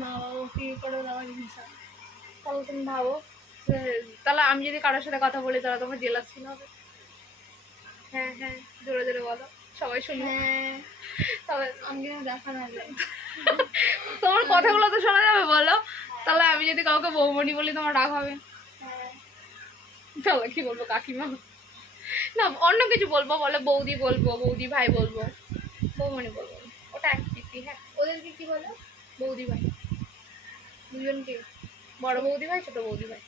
মা বাবা কি করে আমার হিংসা। তাহলে তুমি ভাবো, তাহলে আমি যদি কারোর সাথে কথা বলি তাহলে তোমার জেলাস ফিল হবে? হ্যাঁ হ্যাঁ, জোরে জোরে বলো, সবাই শুনবে। হ্যাঁ, তবে আমি কিন্তু দেখা না যায়। তোমার কথাগুলো তো শোনা যাবে, বলো। তাহলে আমি যদি কাউকে বৌমণি বলি তোমার রাগ হবে? হ্যাঁ, তাহলে কি বলবো, কাকিমা? না, অন্য কিছু বলবো, বলে বৌদি বলবো, বৌদি ভাই বলবো, বৌমণি বলবো না। ওটা এক পিসি। হ্যাঁ, ওদেরকে কি বলো? বৌদি ভাই। দুজনকে? বড় বৌদি ভাই, ছোট বৌদি ভাই,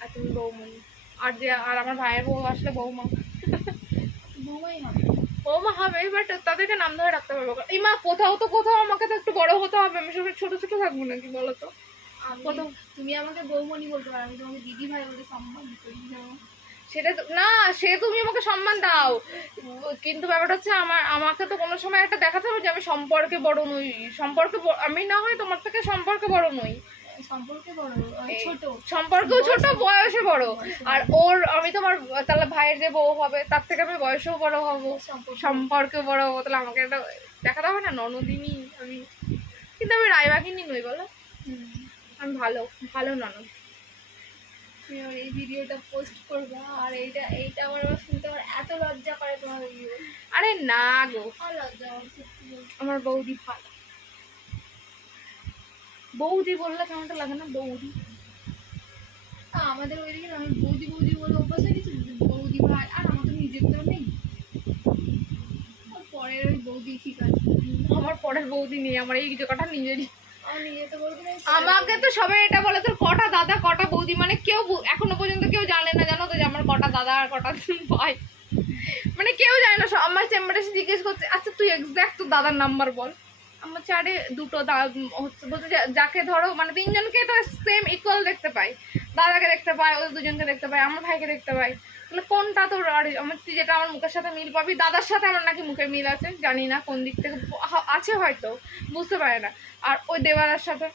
আর তুমি বৌমণি। আর আমার ভাইয়ের বউ আসলে বৌমা। বৌমাই হবে। বৌমা হবে, বাট তাদেরকে নাম ধরে রাখতে পারবো। এই মা, কোথাও তো কোথাও আমাকে তো একটু বড় হতে হবে, আমি সবাই ছোট ছোট থাকবো নাকি বলো তো? কোথাও তুমি আমাকে বৌমণি বলতে পারো, আমি তোমাকে দিদি ভাই বলে সম্মান করি। সেটা না, সে তুমি আমাকে সম্মান দাও, কিন্তু ব্যাপারটা হচ্ছে আমাকে তো কোনো সময় একটা দেখাতে হবে যে আমি সম্পর্কে বড় নই। আমি না হয় তোমার থেকে সম্পর্কে বড় নই, সম্পর্কে বড়, ছোট, সম্পর্কেও ছোট, বয়সে বড়। আর আমি তোমার তাহলে ভাইয়ের যে বউ হবে তার থেকে আমি বয়সেও বড় হবো, সম্পর্কে বড় হবো, তাহলে আমাকে একটা দেখাতে হবে না ননদিনী আমি। কিন্তু আমি রায়বাঘিনী নই, বলো। আমি ভালো ভালো ননদ। তুমি আমার এই ভিডিওটা পোস্ট করবে, আর এইটা আমার শুনতে আমার এত লজ্জা করে তোমার ভিডিও। আরে না গো, আর লজ্জা আমার সত্যি বলতে। আমার বৌদি ভালো। বৌদি বললে কেমনটা লাগে না, বৌদি? আমাদের ওইদিকে আমি বৌদি বৌদি বলে অভ্যাস হয়ে গেছি, বৌদি ভাই। আর আমার তো নিজের তো নেই, পরের ওই বৌদি ঠিক আছে। আমার পরের বৌদি নেই, আমার এই যে কটা নিজেরই। আমার নিজে তো বলতে নেই। আমাকে তো সবাই এটা বলে, তোর কটা দাদা কটা বৌদি, মানে কেউ এখনো পর্যন্ত কেউ জানে না, জানো তো, যে আমার কটা দাদা আর কটা ভাই, মানে কেউ জানে না। আমার চেম্বারে এসে জিজ্ঞেস করছে, আচ্ছা তুই এক্স্যাক্ট তোর দাদার নাম্বার বল। আমার চারে দুটো হচ্ছে বলতে, যাকে ধরো মানে তিনজনকে তো সেম ইকুয়াল দেখতে পাই, দাদাকে দেখতে পাই, ওদের দুজনকে দেখতে পাই, আমার ভাইকে দেখতে পাই, তাহলে কোনটা তোর? আর আমার যেটা আমার মুখের সাথে মিল পাবি, দাদার সাথে আমার নাকি মুখের মিল আছে, জানি না কোন দিক থেকে আছে, হয়তো বুঝতে পারে না। আর ওই দেওয়ালার সাথে,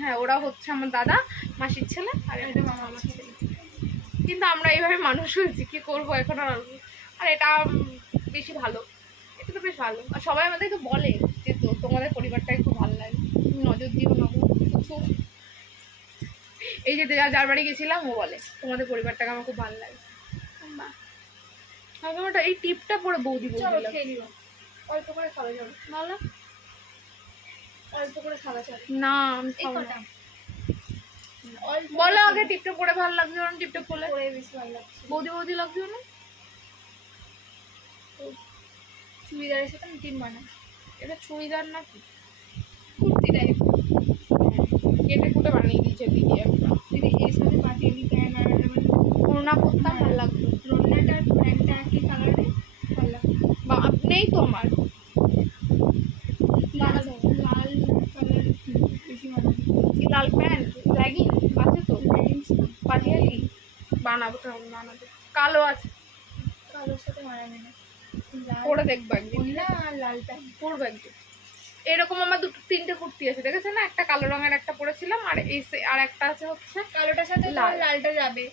হ্যাঁ, ওরা হচ্ছে আমার দাদা মাসির ছেলে, আর এটা আমার ছেলে। কিন্তু আমরা এইভাবে মানুষ হয়েছি, কি করবো এখন। আর এটা বেশি ভালো, এটা তো বেশ ভালো। আর সবাই আমাদেরকে বলে যে তোমাদের পরিবারটাই খুব ভালো লাগে, তুমি নজর দিও না গো। এই যে যার বাড়ি গেছিলাম ও বলে তোমাদের পরিবারটাকে আমার খুব ভালো লাগে। ওটা এই টিপটা পরে বৌদি বলছিল, খেয়ে নিও, অল্প করে খাওয়া যাবে, বলো। অল্প করে খাওয়া যাবে না আমি খাবো না। বলো আগে, টিপটা পরে ভালো লাগছে না? টিপটা পরে বেশি ভালো লাগছে। বৌদি বৌদি লাগছে না? চুড়িদারের সাথে আমি টিপ বানাই। এটা চুড়িদার নাকি কুর্তি টাইপ, কেটে কুটে বানিয়ে দিয়েছে দিদি একটা। দিদি এর সাথে পাটিয়ালি প্যান্ট আর ওড়না পরতাম ভালো লাগতো, রোনাটা আর প্যান্টটা একই কালারে ভালো লাগতো। বা নেই তো আমার লাল লাল কালার বেশি ভালো লাগে। লাল প্যান্ট লেগিং আছে তো, লেগিংস না, পাটিয়ালি বানাবো, বানাবো। কালো আছে, কালোর সাথে মানাবে না। পরে দেখবো একদিন, ওড়না আর লাল প্যান্ট পরবো একদিন। এরকম আমার তিনটে কুর্তি আছে, দেখেছো না? একটা কালো রঙের একটা পরেছিলাম, আর আর একটা আছে হচ্ছে কালোটার সাথে লাল। লালটা যাবে।